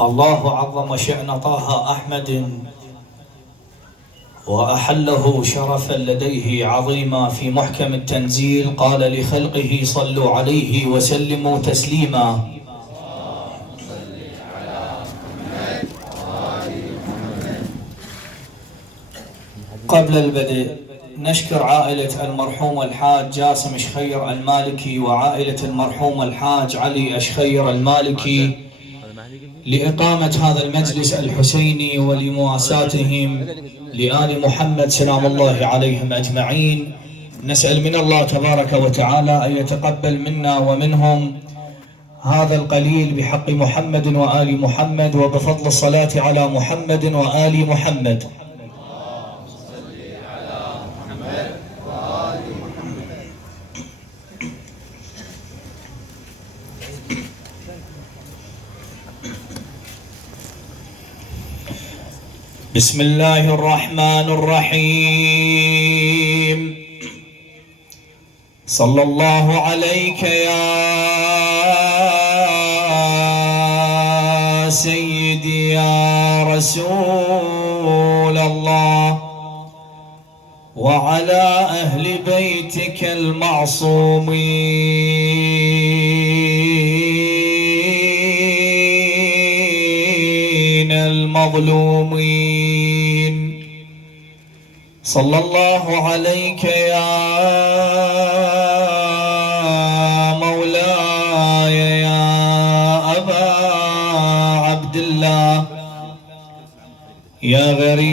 الله عظم شأن طه أحمد وأحله شرفا لديه عظيما في محكم التنزيل، قال لخلقه صلوا عليه وسلموا تسليما. قبل البدء نشكر عائلة المرحوم الحاج جاسم شخير المالكي وعائلة المرحوم الحاج علي شخير المالكي لإقامة هذا المجلس الحسيني ولمواساتهم لآل محمد سلام الله عليهم أجمعين. نسأل من الله تبارك وتعالى أن يتقبل منا ومنهم هذا القليل بحق محمد وآل محمد وبفضل الصلاة على محمد وآل محمد. بسم الله الرحمن الرحيم. صلى الله عليك يا سيدي يا رسول الله وعلى أهل بيتك المعصومين المظلومين. صلى الله عليك يا مولاي يا أبا عبد الله يا غريب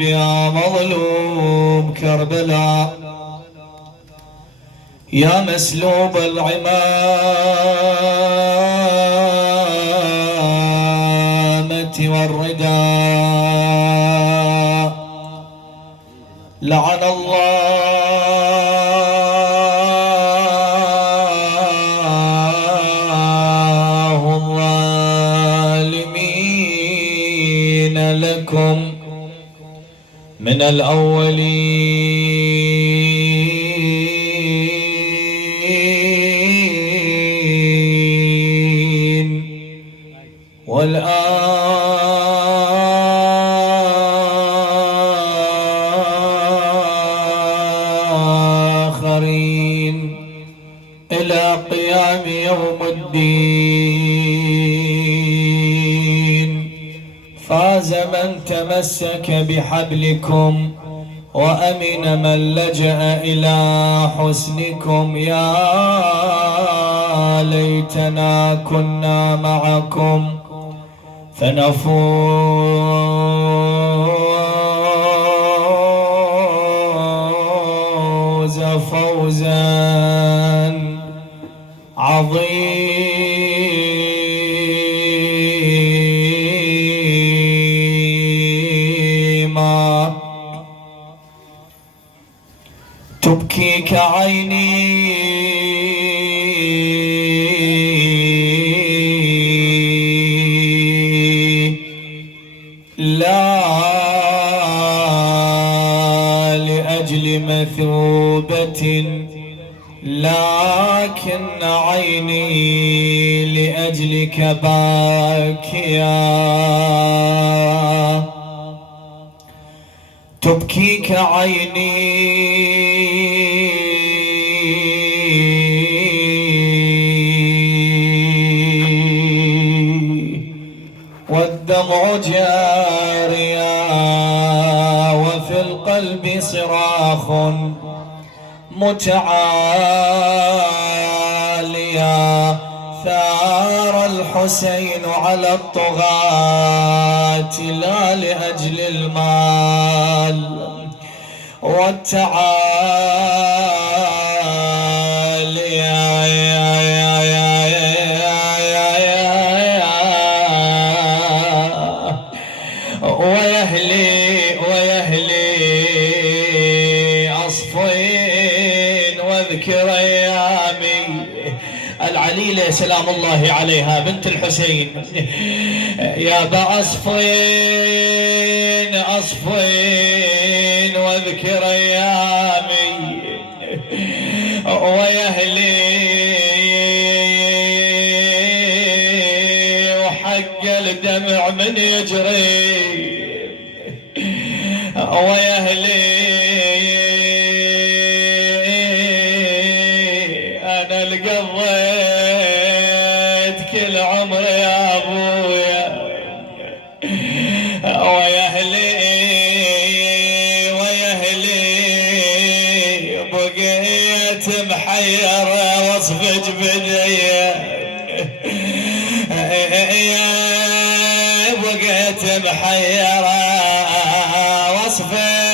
يا مظلوم كربلاء يا مسلوب العمامة والرداء. لعن الله الظالمين لكم من الأولين والآخرين إلى قيام يوم الدين. فاز من تمسك بحبلكم وأمن من لجأ إلى حسنكم. يا ليتنا كنا معكم فنفوز فوزا عظيما. تبكيك عيني لا لأجل مثوبة لكن عيني لأجلك باكيا. تبكيك عيني والدمع جاريا وفي القلب صراخ متعاليا. ثار الحسين على الطغاة لا لأجل المال ويهلي أصفين واذكر أيامي العليلة سلام الله عليها بنت الحسين. يا بأصفين أصفين واذكر أيامي من يجري ويا أهلي أنا لقضيت كل عمري يا أبويا ويا أهلي ويا أهلي بقيت محيرة وصفج بدية بقيت محيرة وصفج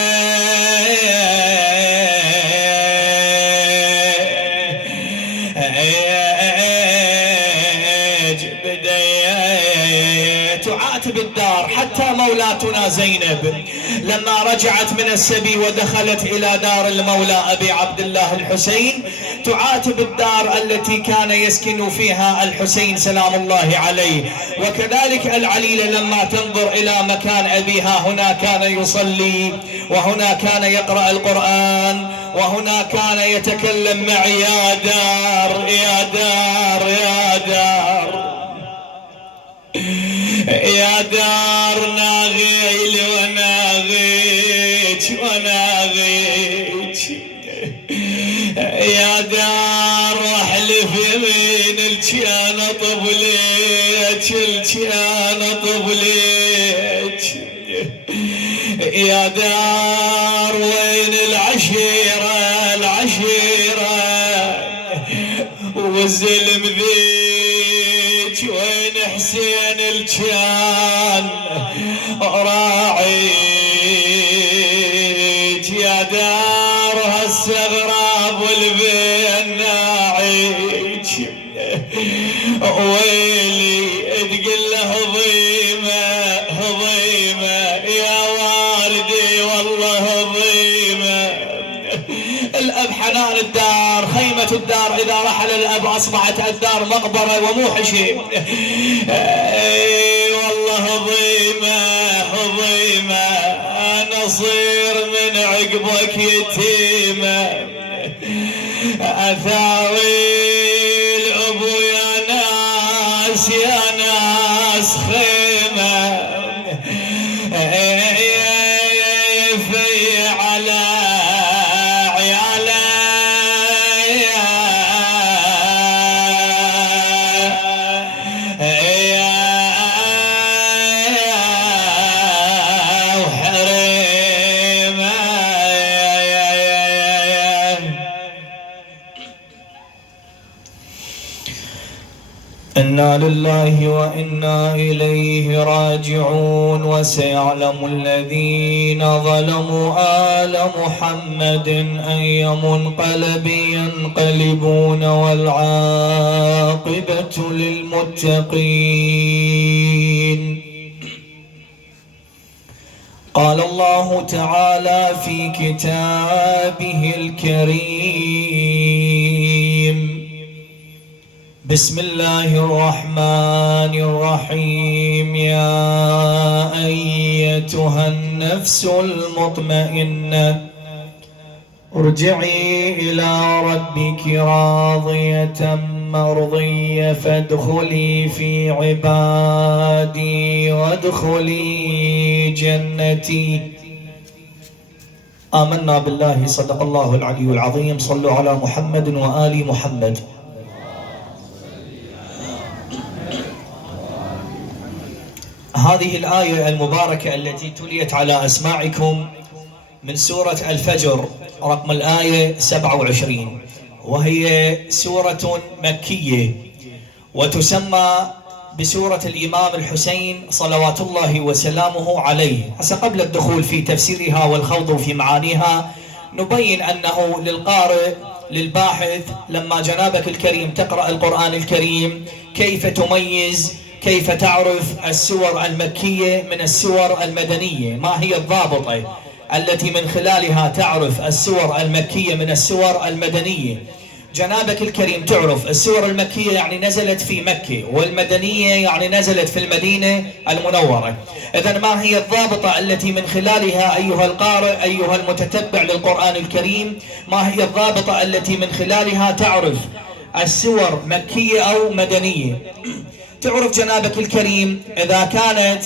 تعاتب الدار حتى مولاتنا زينب لما رجعت من السبي ودخلت إلى دار المولى أبي عبد الله الحسين تعاتب الدار التي كان يسكن فيها الحسين سلام الله عليه. وكذلك العليلة لما تنظر إلى مكان أبيها هنا كان يصلي وهنا كان يقرأ القرآن وهنا كان يتكلم معي يا دار يا دار يا دار يا دار ناغيل وناغيج وناغيج يا دار احلف يمين الجان طبليج الجان طبليج يا دار وين العشيرة العشيرة والزلم ذيج وين حسين الجان راعيج يا دار هالسغراب والبين ناعيج ويلي تقل له هضيمة هضيمة يا والدي والله هضيمة. الأب حنان الدار خيمة الدار إذا رحل الأب أصبحت الدار مقبرة وموحشة والله هضيمة هضيمة أنا صير من عقبك يتيمة أثاوي الأبو يا ناس يا ناس خيمة في على عياله وحريمه إنا لله وإنا إليه راجعون. وسيعلم الذين ظلموا آل محمد أي منقلب ينقلبون والعاقبة للمتقين. قال الله تعالى في كتابه الكريم: بسم الله الرحمن الرحيم. يا أيتها النفس المطمئنة ارجعي إلى ربك راضية مرضية فادخلي في عبادي وادخلي جنتي. آمنا بالله. صدق الله العلي العظيم. صلوا على محمد وآل محمد. هذه الآية المباركة التي تليت على أسماعكم من سورة الفجر رقم الآية 27، وهي سورة مكية وتسمى بسورة الإمام الحسين صلوات الله وسلامه عليه. هسه قبل الدخول في تفسيرها والخوض في معانيها نبين أنه للقارئ للباحث لما جنابك الكريم تقرأ القرآن الكريم كيف تميز، كيف تعرف السور المكية من السور المدنية، ما هي الضابطة التي من خلالها تعرف السور المكية من السور المدنية. جنابك الكريم تعرف السور المكية يعني نزلت في مكة، والمدنية يعني نزلت في المدينة المنورة. إذن ما هي الضابطة التي من خلالها أيها القارئ أيها المتتبع للقرآن الكريم، ما هي الضابطة التي من خلالها تعرف السور مكية أو مدنية؟ تعرف جنابك الكريم إذا كانت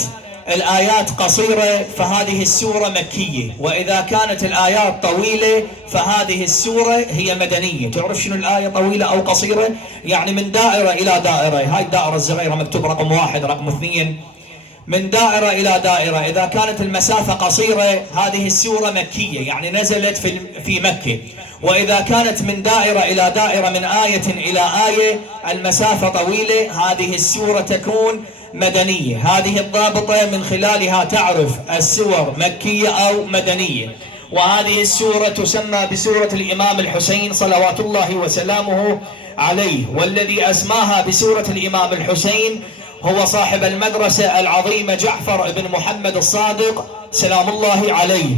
الآيات قصيرة فهذه السورة مكية، وإذا كانت الآيات طويلة فهذه السورة هي مدنية. تعرف شنو الآية طويلة أو قصيرة؟ يعني من دائرة إلى دائرة، هاي الدائرة الصغيرة مكتوب رقم 1 رقم 2، من دائرة إلى دائرة. إذا كانت المسافة قصيرة هذه السورة مكية، يعني نزلت في مكة. وإذا كانت من دائرة إلى دائرة، من آية إلى آية، المسافة طويلة، هذه السورة تكون مدنية. هذه الضابطة من خلالها تعرف السور مكية أو مدنية. وهذه السورة تسمى بسورة الإمام الحسين صلوات الله وسلامه عليه، والذي أسماها بسورة الإمام الحسين هو صاحب المدرسة العظيمة جعفر بن محمد الصادق سلام الله عليه.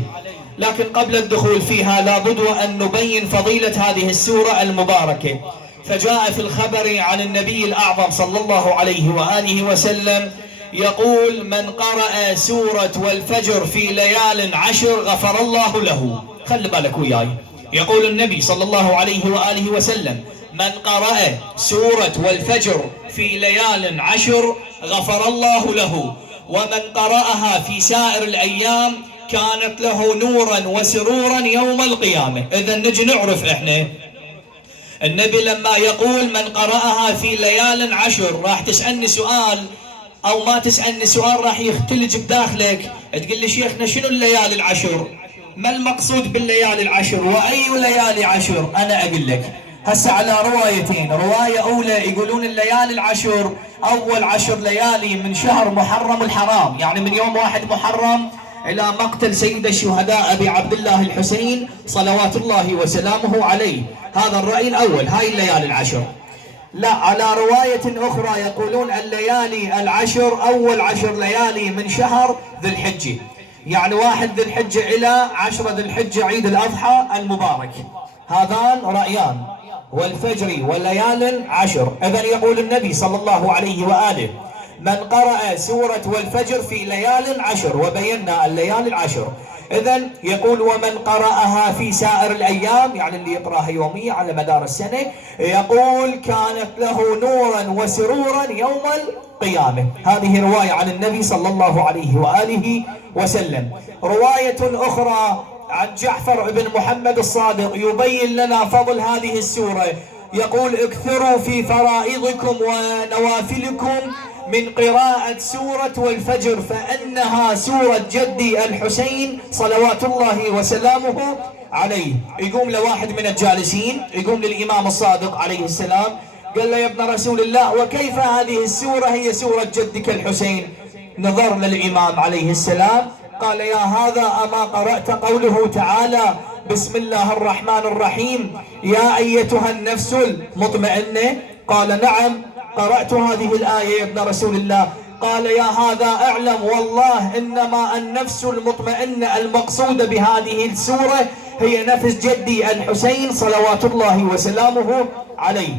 لكن قبل الدخول فيها لابد أن نبين فضيلة هذه السورة المباركة. فجاء في الخبر عن النبي الأعظم صلى الله عليه وآله وسلم يقول: من قرأ سورة والفجر في ليال 10 غفر الله له. خلي بالك وياي، يقول النبي صلى الله عليه وآله وسلم: من قرأ سورة والفجر في ليال 10 غفر الله له، ومن قرأها في سائر الأيام كانت له نورا وسرورا يوم القيامة. إذا نجي نعرف إحنا النبي لما يقول من قرأها في ليال 10، راح تسألني سؤال أو ما تسألني سؤال راح يختلج بداخلك، تقول لي شيخنا شنو الليالي 10؟ ما المقصود بالليالي 10؟ وأي ليالي 10؟ أنا أقول لك هسه على روايتين. رواية أولى يقولون الليالي 10 أول 10 ليالي من شهر محرم الحرام، يعني من يوم 1 محرم إلى مقتل سيد الشهداء أبي عبد الله الحسين صلوات الله وسلامه عليه. هذا الرأي الأول، هاي الليالي 10. لا، على رواية أخرى يقولون الليالي 10 أول 10 ليالي من شهر ذي الحجة، يعني 1 ذي الحجة إلى 10 ذي الحجة عيد الأضحى المبارك. هذان رأيان، والفجر والليال 10. إذن يقول النبي صلى الله عليه وآله: من قرأ سورة والفجر في ليال 10، وبينا الليالي 10. إذن يقول: ومن قرأها في سائر الأيام، يعني اللي يقرأها يوميا على مدار السنة، يقول كانت له نورا وسرورا يوم القيامة. هذه رواية عن النبي صلى الله عليه وآله وسلم. رواية أخرى عن جعفر بن محمد الصادق يبين لنا فضل هذه السورة، يقول: اكثروا في فرائضكم ونوافلكم من قراءة سورة والفجر، فإنها سورة جدي الحسين صلوات الله وسلامه عليه. يقوم لواحد من الجالسين، يقوم للإمام الصادق عليه السلام، قال له: يا ابن رسول الله، وكيف هذه السورة هي سورة جدك الحسين؟ نظر للإمام عليه السلام قال: يا هذا، أما قرأت قوله تعالى: بسم الله الرحمن الرحيم، يا أيتها النفس المطمئنة؟ قال: نعم قرأت هذه الآية يا ابن رسول الله. قال: يا هذا اعلم والله إنما النفس المطمئنة المقصودة بهذه السورة هي نفس جدي الحسين صلوات الله وسلامه عليه.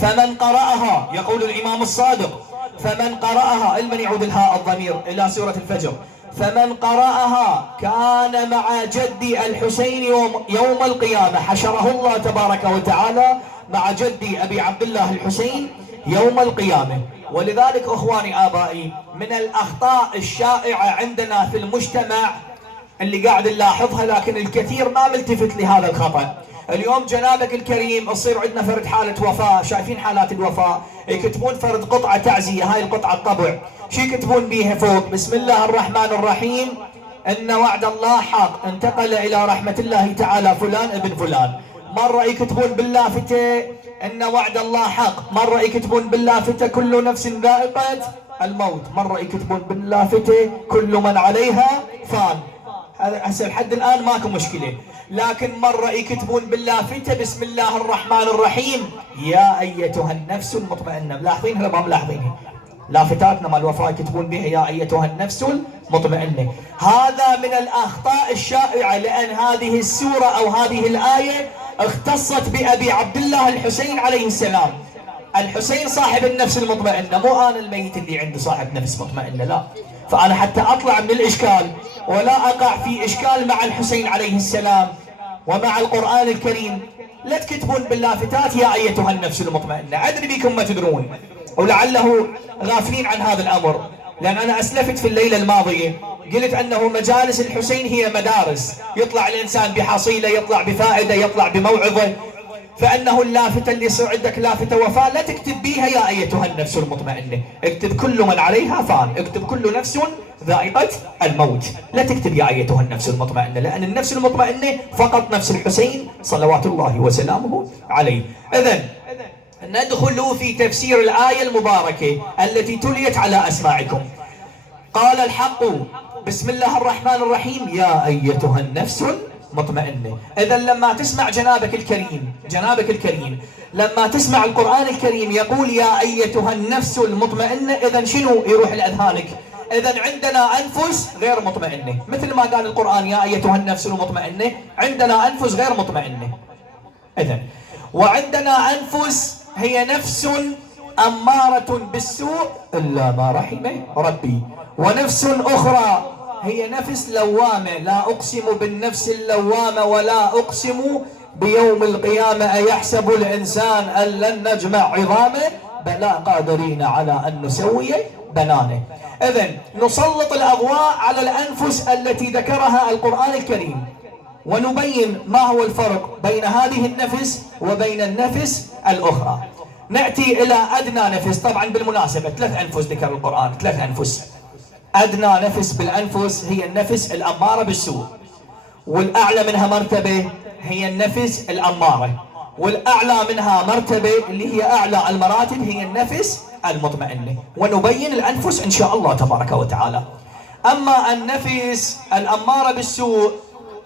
فمن قرأها، يقول الإمام الصادق، فمن قرأها، المن يعود الهاء الضمير إلى سورة الفجر، فمن قرأها كان مع جدي الحسين يوم القيامة، حشره الله تبارك وتعالى مع جدي أبي عبد الله الحسين يوم القيامة. ولذلك أخواني آبائي، من الأخطاء الشائعة عندنا في المجتمع اللي قاعد نلاحظها، لكن الكثير ما ملتفت لهذا الخطأ. اليوم جنابك الكريم تصير عندنا فرد حالة وفاة، شايفين حالات الوفاة، يكتبون فرد قطعة تعزية، هاي القطعة الطبع، شو يكتبون بيها فوق؟ بسم الله الرحمن الرحيم، إن وعد الله حق، انتقل إلى رحمة الله تعالى فلان ابن فلان. مرة يكتبون باللافتة إن وعد الله حق، مرة يكتبون باللافتة كل نفس ذائقة الموت، مرة يكتبون باللافتة كل من عليها فان. هسه لحد الآن ماكو مشكلة. لكن مرة يكتبون باللافتة بسم الله الرحمن الرحيم، يا أيتها النفس المطمئنة. ملاحظين ولا ما ملاحظين؟ لافتاتنا مال الوفاة يكتبون بها يا أيتها النفس المطمئنة. هذا من الأخطاء الشائعة، لأن هذه السورة أو هذه الآية اختصت بأبي عبد الله الحسين عليه السلام. الحسين صاحب النفس المطمئنة، مو أنا الميت اللي عنده صاحب نفس مطمئنة، لا. فأنا حتى أطلع من الإشكال ولا أقع في إشكال مع الحسين عليه السلام ومع القرآن الكريم، لا تكتبون باللافتات يا أيتها النفس المطمئنة. أدري بكم ما تدرون، ولعله غافلين عن هذا الأمر. لأن أنا أسلفت في الليلة الماضية قلت أنه مجالس الحسين هي مدارس، يطلع الإنسان بحصيلة، يطلع بفائدة، يطلع بموعظة. فأنه اللافتة اللي يصير عندك لافتة وفاة لا تكتب بيها يا أيتها النفس المطمئنة، اكتب كل من عليها فان، اكتب كل نفس ذائقة الموت، لا تكتب يا أيتها النفس المطمئنة، لأن النفس المطمئنة فقط نفس الحسين صلوات الله وسلامه عليه. إذن ندخل في تفسير الآية المباركة التي تليت على أسماعكم. قال الحق بسم الله الرحمن الرحيم يا أيتها النفس المطمئنة. إذا لما تسمع جنابك الكريم لما تسمع القرآن الكريم يقول يا أيتها النفس المطمئنة، إذا شنو يروح لأذهانك؟ إذا عندنا أنفس غير مطمئنة، مثل ما قال القرآن يا أيتها النفس المطمئنة، عندنا أنفس غير مطمئنة. إذا وعندنا أنفس هي نفس أمارة بالسوء إلا ما رحم ربي، ونفس أخرى هي نفس لوامة. لا أقسم بالنفس اللوامة ولا أقسم بيوم القيامة أيحسب الإنسان أن لن نجمع عظامه بلى قادرين على أن نسوي بنانه. إذن نسلط الأضواء على الأنفس التي ذكرها القرآن الكريم، ونبين ما هو الفرق بين هذه النفس وبين النفس الأخرى. نأتي إلى أدنى نفس. طبعا بالمناسبة 3 أنفس ذكر القرآن، 3 أنفس. أدنى نفس بالأنفس هي النفس الأمارة بالسوء، والأعلى منها مرتبة هي النفس الأمارة، والأعلى منها مرتبة اللي هي أعلى المراتب هي النفس المطمئنة، ونبين الأنفس إن شاء الله تبارك وتعالى. أما النفس الأمارة بالسوء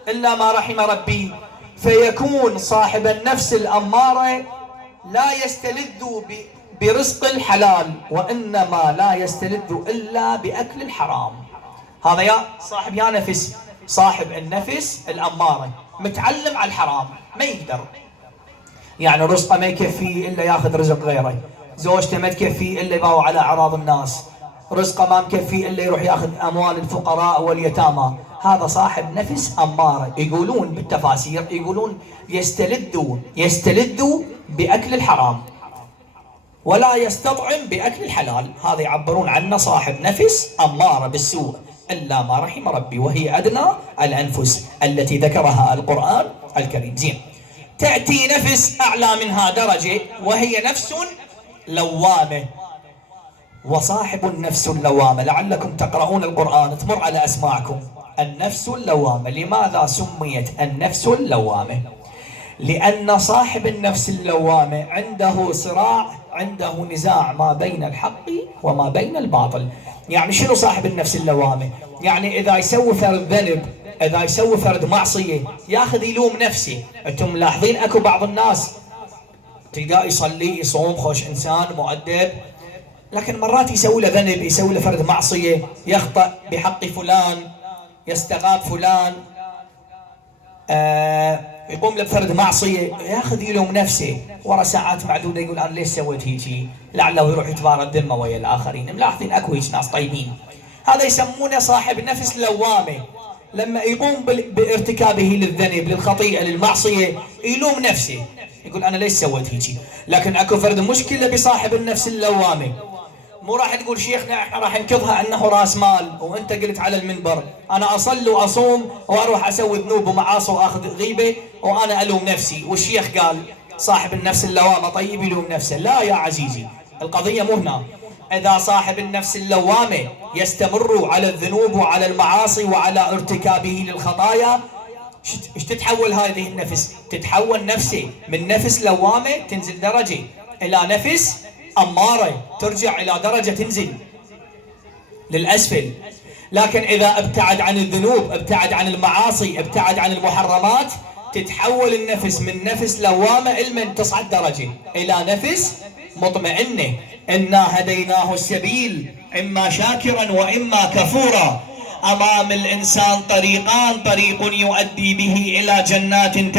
إلا ما رحم ربي، فيكون صاحب النفس الأمارة لا يستلذ برزق الحلال، وإنما لا يستلذ إلا بأكل الحرام. هذا يا صاحب يا نفس، صاحب النفس الأمارة متعلم على الحرام، ما يقدر، يعني رزقه ما يكفيه إلا ياخذ رزق غيره، زوجته ما تكفيه إلا يباوع على أعراض الناس، رزقه ما مكفيه إلا يروح ياخذ أموال الفقراء واليتامى. هذا صاحب نفس أمارة. يقولون بالتفاسير يقولون يستلذ بأكل الحرام ولا يستطعم بأكل الحلال. هذا يعبرون عنه صاحب نفس أمارة بالسوء إلا ما رحم ربي، وهي أدنى الأنفس التي ذكرها القرآن الكريم. زين، تأتي نفس أعلى منها درجة وهي نفس لوامة. وصاحب النفس اللوامة لعلكم تقرؤون القرآن تمر على أسماعكم النفس اللوامة. لماذا سميت النفس اللوامة؟ لأن صاحب النفس اللوامة عنده صراع، عنده نزاع ما بين الحق وما بين الباطل. يعني شنو صاحب النفس اللوامة؟ يعني إذا يسوي فرد ذنب، إذا يسوي فرد معصية ياخذ يلوم نفسه. أنتم ملاحظين أكو بعض الناس تلقاه يصلي يصوم خوش إنسان مؤدب، لكن مرات يسوي له ذنب، يسوي له فرد معصية، يخطأ بحق فلان، يستغاب فلان، يقوم له بفرد معصية، ياخذ يلوم نفسه. ورا ساعات معدودة يقول أنا ليش سويت هيجي، لعله يروح يتبارى الذمة ويا الآخرين. ملاحظين أكو هيك ناس طيبين، هذا يسمونه صاحب نفس لوامة. لما يقوم بارتكابه للذنب للخطيئة للمعصية يلوم نفسه، يقول أنا ليش سويت هيجي. لكن أكو فرد مشكلة بصاحب النفس اللوامة، مو راح تقول شيخنا احنا راح نكظها انه راس مال، وانت قلت على المنبر انا اصلي واصوم واروح اسوي ذنوب ومعاصي واخذ غيبه وانا الوم نفسي، والشيخ قال صاحب النفس اللوامه طيب يلوم نفسه. لا يا عزيزي، القضيه مو هنا. اذا صاحب النفس اللوامه يستمر على الذنوب وعلى المعاصي وعلى ارتكابه للخطايا، ايش تتحول هذه النفس؟ تتحول نفسه من نفس لوامه تنزل درجه الى نفس أمارة، ترجع إلى درجة تنزل للأسفل. لكن إذا ابتعد عن الذنوب، ابتعد عن المعاصي، ابتعد عن المحرمات، تتحول النفس من نفس لوامة لمن تصعد درجة إلى نفس مطمئنة. إنا هديناه السبيل إما شاكرا وإما كفورا. أمام الإنسان طريقان، طريق يؤدي به إلى جنات